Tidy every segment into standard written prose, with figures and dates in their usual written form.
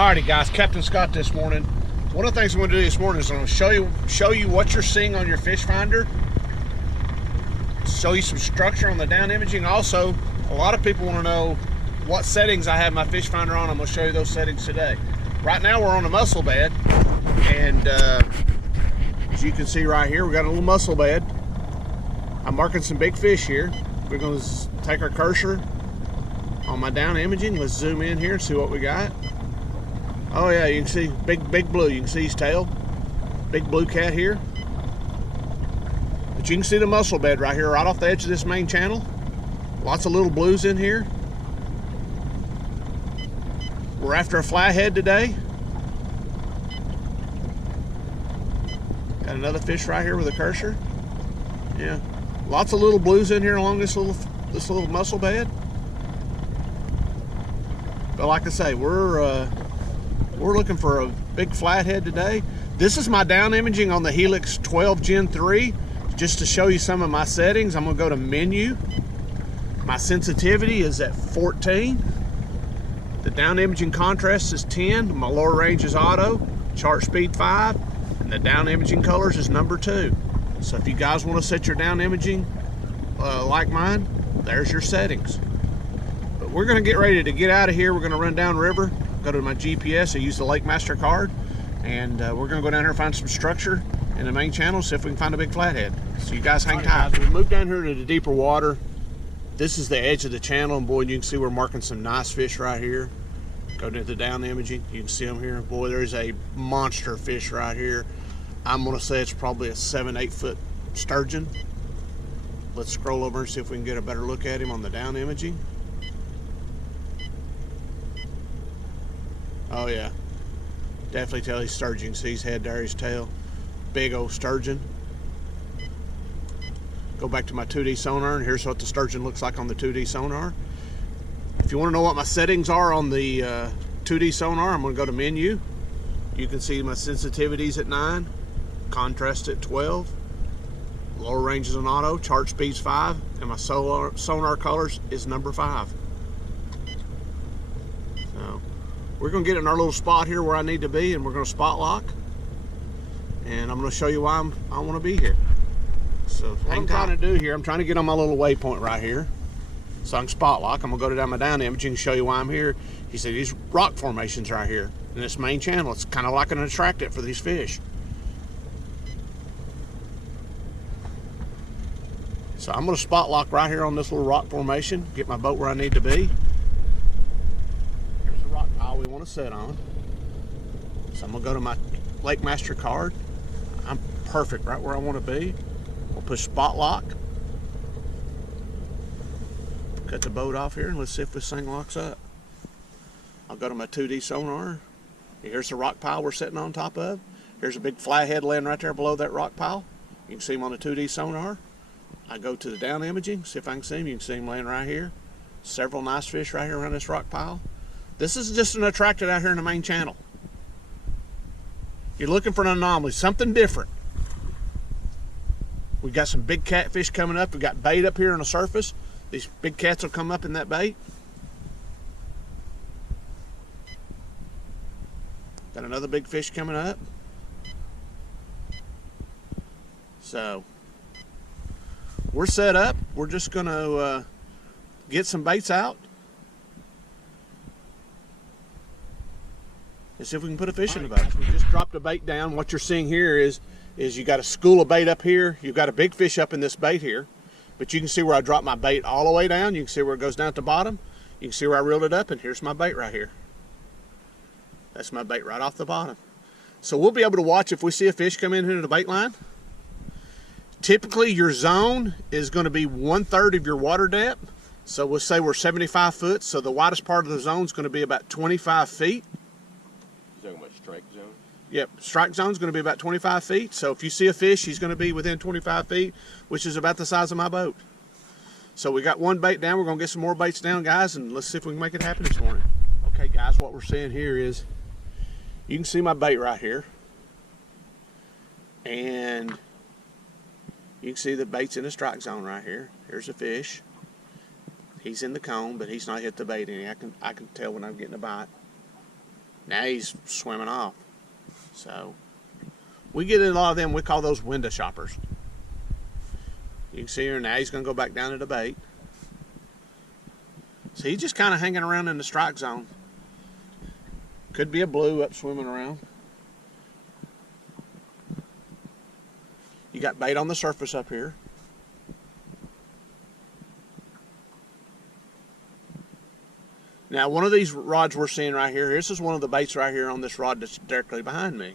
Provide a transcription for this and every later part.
Alrighty guys, Captain Scott this morning. One of the things I'm going to do this morning is I'm going to show you what you're seeing on your fish finder. Show you some structure on the down imaging. Also, a lot of people want to know what settings I have my fish finder on. I'm going to show you those settings today. Right now we're on a mussel bed, and as you can see right here, we got a little mussel bed. I'm marking some big fish here. We're going to take our cursor on my down imaging. Let's zoom in here and see what we got. Oh yeah, you can see big blue. You can see his tail. Big blue cat here. But you can see the mussel bed right here, right off the edge of this main channel. Lots of little blues in here. We're after a flathead today. Got another fish right here with a cursor. Yeah, lots of little blues in here along this little mussel bed. But like I say, we're looking for a big flathead today. This is my down imaging on the Helix 12 Gen 3. Just to show you some of my settings, I'm going to go to menu. My sensitivity is at 14. The down imaging contrast is 10. My lower range is auto. Chart speed 5. And the down imaging colors is number 2. So if you guys want to set your down imaging like mine, there's your settings. But we're going to get ready to get out of here. We're going to run down river, go to my GPS. I use the Lake Master card, and we're going to go down here and find some structure in the main channel, see if we can find a big flathead. So you guys hang tight. We moved down here to the deeper water. This is the edge of the channel, and boy, you can see we're marking some nice fish right here. Go to the down imaging, you can see them here. Boy, there's a monster fish right here. I'm going to say it's probably a 7-8 foot sturgeon. Let's scroll over and see if we can get a better look at him on the down imaging. Oh yeah, definitely tell he's sturgeon. You can see his head there, his tail. Big old sturgeon. Go back to my 2D sonar, and here's what the sturgeon looks like on the 2D sonar. If you want to know what my settings are on the 2D sonar, I'm going to go to menu. You can see my sensitivities at 9, contrast at 12, lower range is an auto, chart speed's 5, and my sonar colors is number 5. So we're going to get in our little spot here where I need to be, and we're going to spot lock. And I'm going to show you why I want to be here. So what I'm trying to do here, I'm trying to get on my little waypoint right here, so I can spot lock. I'm going to go down my down imaging and show you why I'm here. He said these rock formations right here in this main channel, it's kind of like an attractant for these fish. So I'm going to spot lock right here on this little rock formation, get my boat where I need to be. Here's the rock pile we want to set on. So I'm going to go to my Lake Master card. I'm perfect right where I want to be. We'll push spot lock. Cut the boat off here, and let's see if this thing locks up. I'll go to my 2D sonar. Here's the rock pile we're sitting on top of. Here's a big flathead laying right there below that rock pile. You can see him on the 2D sonar. I go to the down imaging, see if I can see him. You can see him laying right here. Several nice fish right here around this rock pile. This is just an attractant out here in the main channel. You're looking for an anomaly, something different. We've got some big catfish coming up. We've got bait up here on the surface. These big cats will come up in that bait. Got another big fish coming up. So we're set up. We're just going to get some baits out and see if we can put a fish in the bait. We just dropped a bait down. What you're seeing here is you got a school of bait up here. You've got a big fish up in this bait here. But you can see where I dropped my bait all the way down. You can see where it goes down at the bottom. You can see where I reeled it up, and here's my bait right here. That's my bait right off the bottom. So we'll be able to watch if we see a fish come in into the bait line. Typically your zone is going to be 1/3 of your water depth. So we'll say we're 75 foot. So the widest part of the zone is going to be about 25 feet. You're talking about strike zone? Yep, strike zone is going to be about 25 feet. So if you see a fish, he's going to be within 25 feet, which is about the size of my boat. So we got one bait down. We're going to get some more baits down, guys, and let's see if we can make it happen this morning. Okay, guys, what we're seeing here is you can see my bait right here. And you can see the bait's in the strike zone right here. Here's a fish. He's in the cone, but he's not hit the bait any. I can tell when I'm getting a bite. Now he's swimming off. So we get a lot of them, we call those window shoppers. You can see here now he's going to go back down to the bait. So he's just kind of hanging around in the strike zone. Could be a blue up swimming around. You got bait on the surface up here. Now one of these rods we're seeing right here, this is one of the baits right here on this rod that's directly behind me.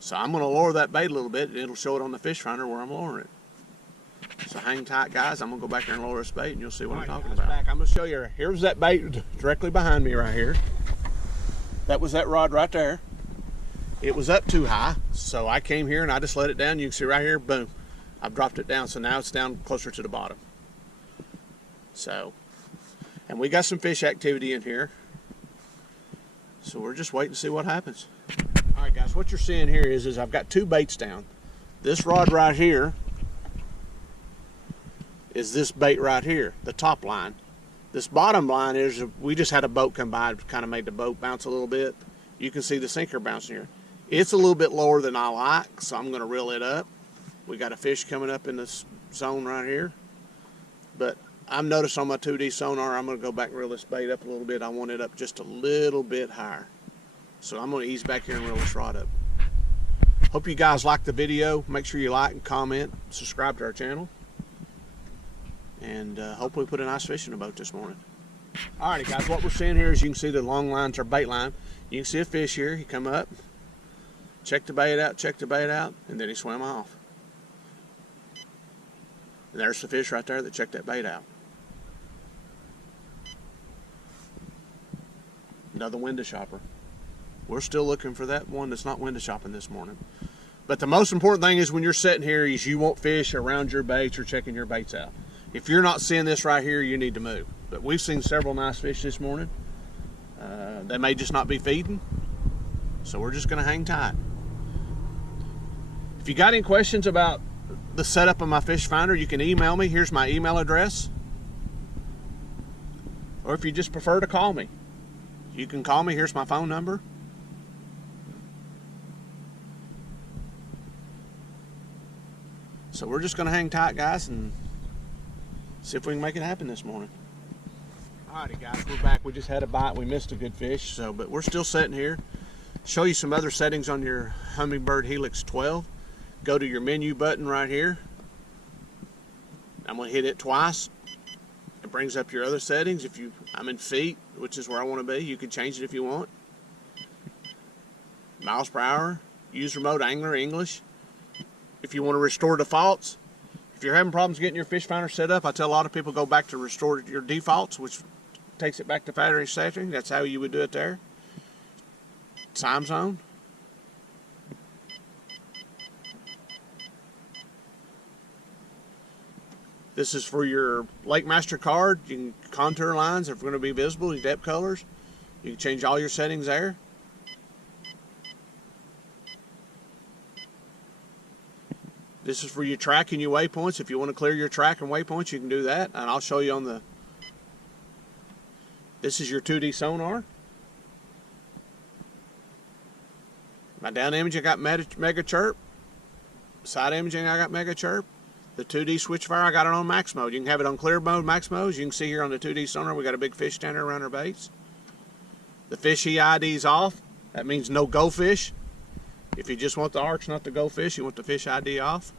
So I'm going to lower that bait a little bit and it'll show it on the fish finder where I'm lowering it. So hang tight, guys. I'm going to go back there and lower this bait and you'll see what I'm talking about. I'm going to show you. Here's that bait directly behind me right here. That was that rod right there. It was up too high, so I came here and I just let it down. You can see right here, boom. I've dropped it down, so now it's down closer to the bottom. So, and we got some fish activity in here. So we're just waiting to see what happens. All right, guys, what you're seeing here is I've got two baits down. This rod right here is this bait right here, the top line. This bottom line is we just had a boat come by, kind of made the boat bounce a little bit. You can see the sinker bouncing here. It's a little bit lower than I like, so I'm going to reel it up. We got a fish coming up in this zone right here. But I've noticed on my 2D sonar, I'm going to go back and reel this bait up a little bit. I want it up just a little bit higher. So I'm going to ease back here and reel this rod up. Hope you guys liked the video. Make sure you like and comment, subscribe to our channel. And hopefully put a nice fish in the boat this morning. Alrighty, guys, what we're seeing here is you can see the long lines are bait line. You can see a fish here. He come up, check the bait out, and then he swam off. And there's the fish right there that checked that bait out. Another window shopper. We're still looking for that one that's not window shopping this morning. But the most important thing is when you're sitting here is you want fish around your baits or checking your baits out. If you're not seeing this right here, you need to move. But we've seen several nice fish this morning. They may just not be feeding, so we're just going to hang tight. If you got any questions about the setup of my fish finder, you can email me. Here's my email address. Or if you just prefer to call me, you can call me. Here's my phone number. So we're just going to hang tight, guys, and see if we can make it happen this morning. Alrighty, guys, we're back. We just had a bite. We missed a good fish, but we're still sitting here. Show you some other settings on your Humminbird Helix 12. Go to your menu button right here. I'm going to hit it twice. It brings up your other settings. I'm in feet, which is where I want to be. You can change it if you want. Miles per hour. Use remote angler English. If you want to restore defaults. If you're having problems getting your fish finder set up, I tell a lot of people go back to restore your defaults, which takes it back to factory setting. That's how you would do it there. Time zone. This is for your Lake Master card. You can contour lines if they're going to be visible, your depth colors. You can change all your settings there. This is for your track and your waypoints. If you want to clear your track and waypoints, you can do that. And I'll show you on the... This is your 2D sonar. My down image, I got Mega Chirp. Side imaging, I got Mega Chirp. The 2D switch fire, I got it on max mode. You can have it on clear mode, max mode. You can see here on the 2D sonar, we got a big fish standing around our baits. The fish ID is off. That means no go fish. If you just want the arcs, not the go fish, you want the fish ID off.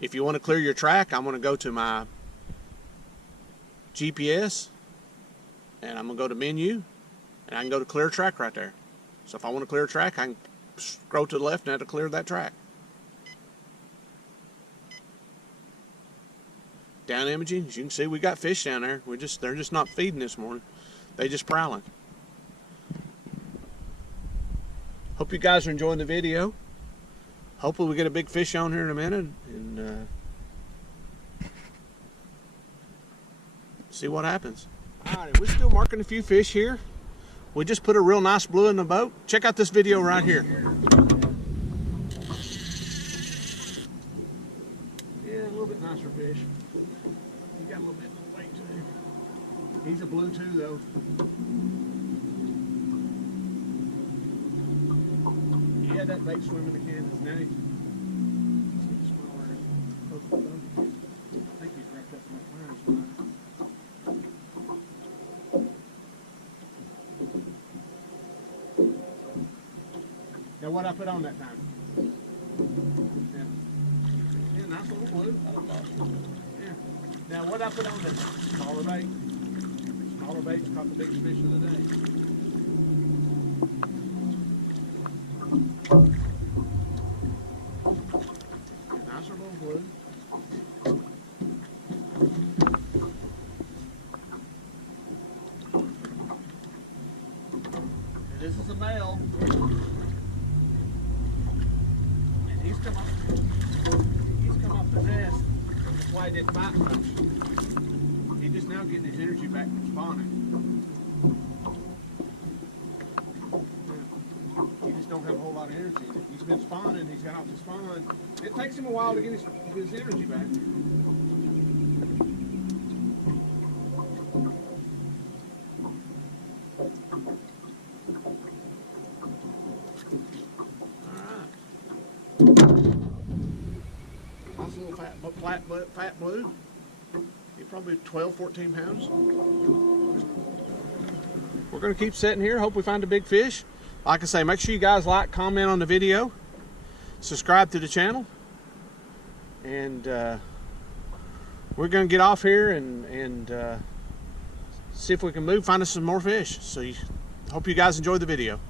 If you want to clear your track, I'm going to go to my GPS, and I'm going to go to menu, and I can go to clear track right there. So if I want to clear track, I can scroll to the left and have to clear that track. Down imaging, as you can see, we got fish down there. They're just not feeding this morning. They just prowling. Hope you guys are enjoying the video. Hopefully we get a big fish on here in a minute and see what happens. Alright, we're still marking a few fish here. We just put a real nice blue in the boat. Check out this video right here. Yeah, a little bit nicer fish. He got a little bit more weight to him. He's a blue too, though. Yeah, that bait swimming again. Now he's getting smaller. I think he's wrapped up in that line. Now what I put on that time? Yeah, nice little blue. Yeah. Now what I put on that time? Smaller bait. Smaller bait's caught the biggest fish of the day. Nicer little blue. And this is a male. And he's come up the nest. That's why he didn't bite much. He's just now getting his energy back from spawning. He just don't have a whole lot of energy. He's been spawning, he's got off to spawn. It takes him a while to get his energy back. Nice little fat blue. He's probably 12, 14 pounds. We're going to keep sitting here. Hope we find a big fish. Like I say, make sure you guys like, comment on the video, subscribe to the channel, and we're going to get off here and see if we can find us some more fish. So hope you guys enjoyed the video.